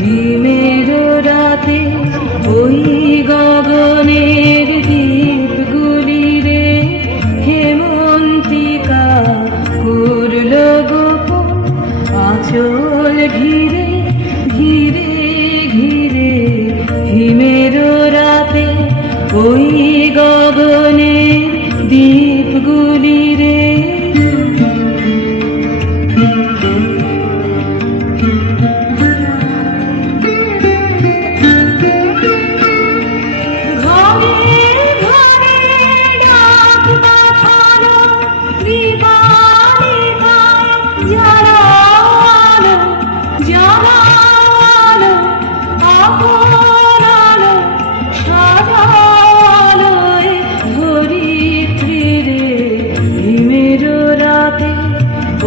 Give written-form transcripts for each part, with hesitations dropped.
হিমের রাতে ওই গগনের দ্বীপগুলি রে হেমন্তিকা করল গোপন আঁচল ঘিরে ঘিরে ঘিরে। হিমের রাতে ওই গগনের দ্বীপগুলি রে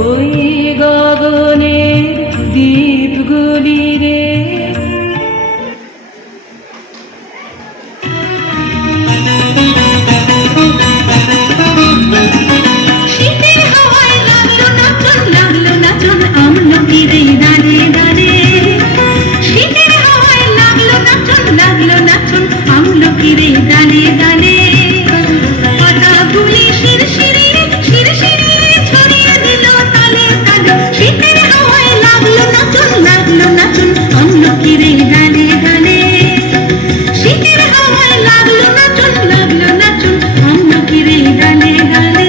ওই গগনের দ্বীপগুলি রে। শীতের হাওয়ায় লাগলো নাচন আমলকির ডালে ডালে। শীতের হাওয়ায় লাগলো নাচন আমলকির ডালে ডালে। পাতাগুলি শিরশিরে শিরশিরে ছড়িয়ে দিল তালে তালে। শীতের হাওয়ায় লাগলো নাচন আমলকির ডালে ডালে। শীতের হাওয়ায় লাগলো নাচন আমলকির ডালে ডালে।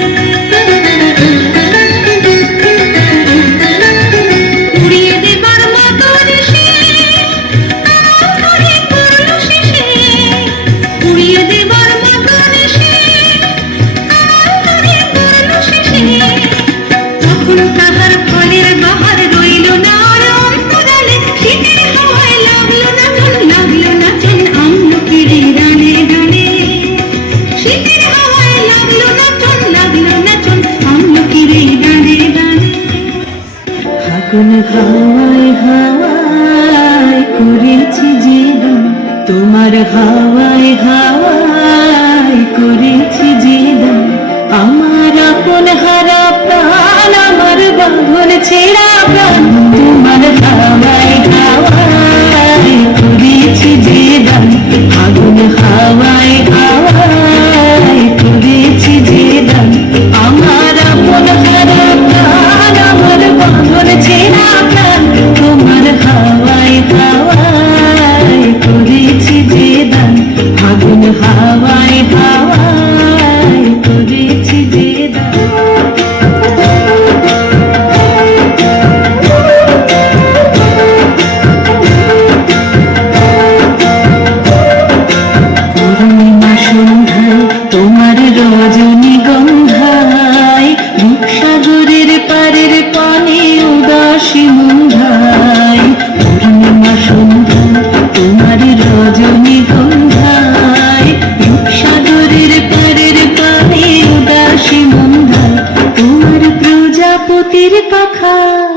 উড়িয়ে দেবার মতো দেশে ধরে পড়লো শেষে। উড়িয়ে দেবার মতো দেশে ধরে পড়লো শেষে। তখন তাহার ফলের বাহার রইল না আর অন্তরালে। শীতের হাওয়ায় লাগলো নাচন আমলকির ডালে ডালে। শীতের হাওয়ায় লাগলো নাচন আমলকির ডালে ডালে। ফাগুন হাওয়ায় হাওয়ায় করেছি জীবন তোমার হাওয়ায় হাওয়ায় করেছি জীবন। আমার আপন হারা প্রাণ আমার বাঁধন ছেঁড়া প্রাণ তোমার হাওয়ায় হাওয়ায় করেছি জীবন। ফাগুন হাওয়ায় হাওয়ায় করেছি জীবন। আমার আপন হারা প্রাণ আমার বাঁধন ছেঁড়া প্রাণ তোমার হাওয়ায় হাওয়ায় করেছি জীবন। ফাগুন হাওয়ায় হাওয়ায় করেছি জীবন। মাখা